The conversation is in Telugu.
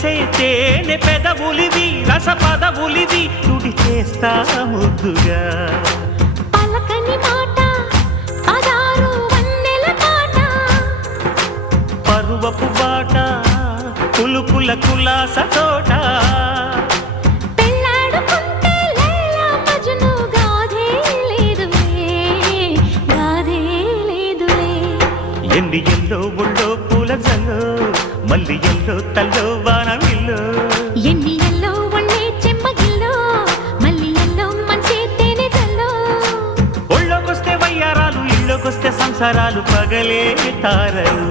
మెరిసే తేనె పెదవులివి రస పదవులివి తుడి చేస్తా ముద్దుగా పలకని మాట పదారు వన్నెల పాట పరువపు బాట కులుకుల కులాస తోట పెళ్ళాడుకుంటే లైలా మజ్ను గాథే లేదులే ఎన్ని ఎల్లో ఒళ్ళో పూల జల్లో మల్లి ఎల్లో తల్లో వానవిల్లో ఎన్ని ఎల్లో ఒళ్ళే చెమ్మగిల్లో మల్లి ఎల్లో మంచి తేనె జల్లో ఒళ్ళోకొస్తే వయ్యారాలు ఇళ్ళోకొస్తే సంసారాలు పగలే తారలు